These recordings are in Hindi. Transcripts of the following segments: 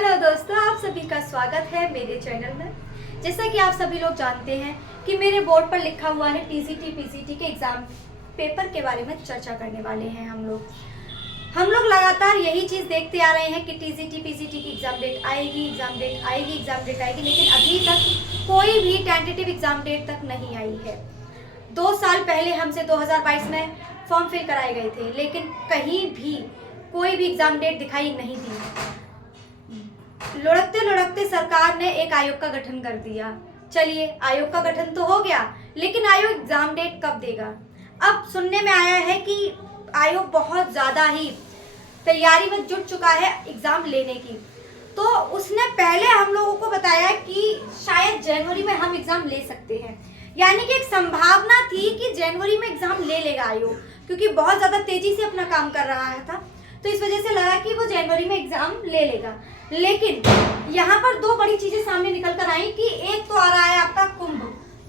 हेलो दोस्तों, आप सभी का स्वागत है मेरे चैनल में। जैसा कि आप सभी लोग जानते हैं कि मेरे बोर्ड पर लिखा हुआ है टीजीटी पीजीटी के एग्ज़ाम पेपर के बारे में चर्चा करने वाले हैं हम लोग लगातार यही चीज़ देखते आ रहे हैं कि टीजीटी पीजीटी की एग्ज़ाम डेट आएगी, लेकिन अभी तक कोई भी टेंटेटिव एग्ज़ाम डेट तक नहीं आई है। 2 साल पहले हमसे 2022 में फॉर्म फिल कराए गए थे, लेकिन कहीं भी कोई भी एग्ज़ाम डेट दिखाई नहीं दी। लुढ़कते सरकार ने एक आयोग का गठन कर दिया। चलिए, आयोग का गठन तो हो गया, लेकिन आयोग एग्ज़ाम डेट कब देगा? अब सुनने में आया है कि आयोग बहुत ज़्यादा ही तैयारी में जुट चुका है एग्ज़ाम लेने की। तो उसने पहले हम लोगों को बताया कि शायद जनवरी में हम एग्ज़ाम ले सकते हैं, यानी कि एक संभावना थी कि जनवरी में एग्ज़ाम ले लेगा आयोग, क्योंकि बहुत ज़्यादा तेज़ी से अपना काम कर रहा था। तो इस वजह से लगा कि वो जनवरी में एग्ज़ाम ले लेगा। लेकिन यहाँ पर 2 बड़ी चीज़ें सामने निकल कर आई कि एक तो आ रहा है आपका कुंभ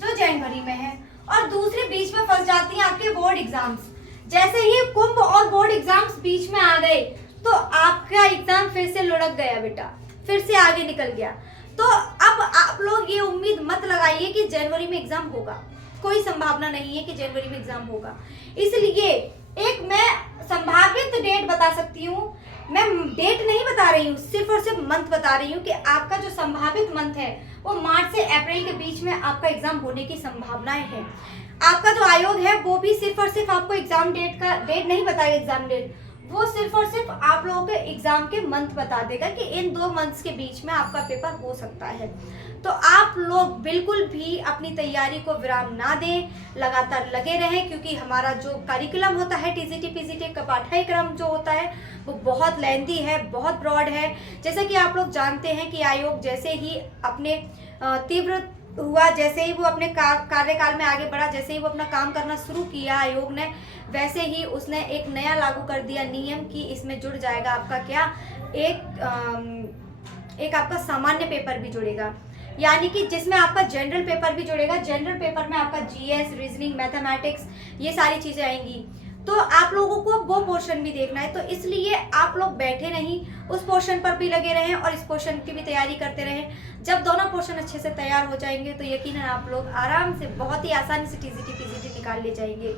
जो जनवरी में है, और दूसरी बीच में फंस जाती हैं आपके बोर्ड एग्जाम्स। जैसे ही कुंभ और बोर्ड एग्जाम्स बीच में आ गए तो आपका एग्जाम फिर से लुढ़क गया बेटा, फिर से आगे निकल गया। तो अब आप लोग ये उम्मीद मत लगाइए कि जनवरी में एग्जाम होगा, कोई संभावना नहीं है कि जनवरी में एग्जाम होगा। इसलिए एक मैं संभावित डेट बता सकती हूँ, मैं डेट नहीं बता रही हूँ, सिर्फ और सिर्फ मंथ बता रही हूँ कि आपका जो संभावित मंथ है वो मार्च से अप्रैल के बीच में आपका एग्जाम होने की संभावनाएं हैं। आपका जो आयोग है वो भी सिर्फ और सिर्फ आपको एग्जाम डेट का डेट नहीं बताएगा, एग्जाम डेट वो सिर्फ और सिर्फ आप लोगों के एग्जाम के मंथ बता देगा कि इन 2 मंथ्स के बीच में आपका पेपर हो सकता है। तो आप लोग बिल्कुल भी अपनी तैयारी को विराम ना दें, लगातार लगे रहें, क्योंकि हमारा जो करिकुलम होता है टीजीटी पीजीटी का पाठ्यक्रम जो होता है वो बहुत लेंथी है, बहुत ब्रॉड है। जैसे कि आप लोग जानते हैं कि आयोग जैसे ही अपने तीव्र हुआ, जैसे ही वो अपने कार्यकाल में आगे बढ़ा, जैसे ही वो अपना काम करना शुरू किया आयोग ने, वैसे ही उसने एक नया लागू कर दिया नियम कि इसमें जुड़ जाएगा आपका क्या, एक आपका सामान्य पेपर भी जुड़ेगा, यानी कि जिसमें आपका जनरल पेपर भी जुड़ेगा। जनरल पेपर में आपका जीएस, रीजनिंग, मैथमेटिक्स, ये सारी चीज़ें आएंगी। तो आप लोगों को वो पोर्शन भी देखना है, तो इसलिए आप लोग बैठे नहीं, उस पोर्शन पर भी लगे रहें और इस पोर्शन की भी तैयारी करते रहें। जब दोनों पोर्शन अच्छे से तैयार हो जाएंगे तो यकीनन आप लोग आराम से, बहुत ही आसानी से टीजीटी पीजीटी निकाल ले जाएंगे।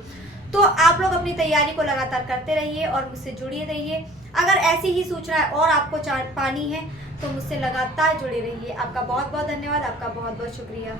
तो आप लोग अपनी तैयारी को लगातार करते रहिए और मुझसे जुड़े रहिए। अगर ऐसी ही सूचनाएं और आपको पानी है तो मुझसे लगातार जुड़े रहिए। आपका बहुत बहुत धन्यवाद, आपका बहुत बहुत शुक्रिया।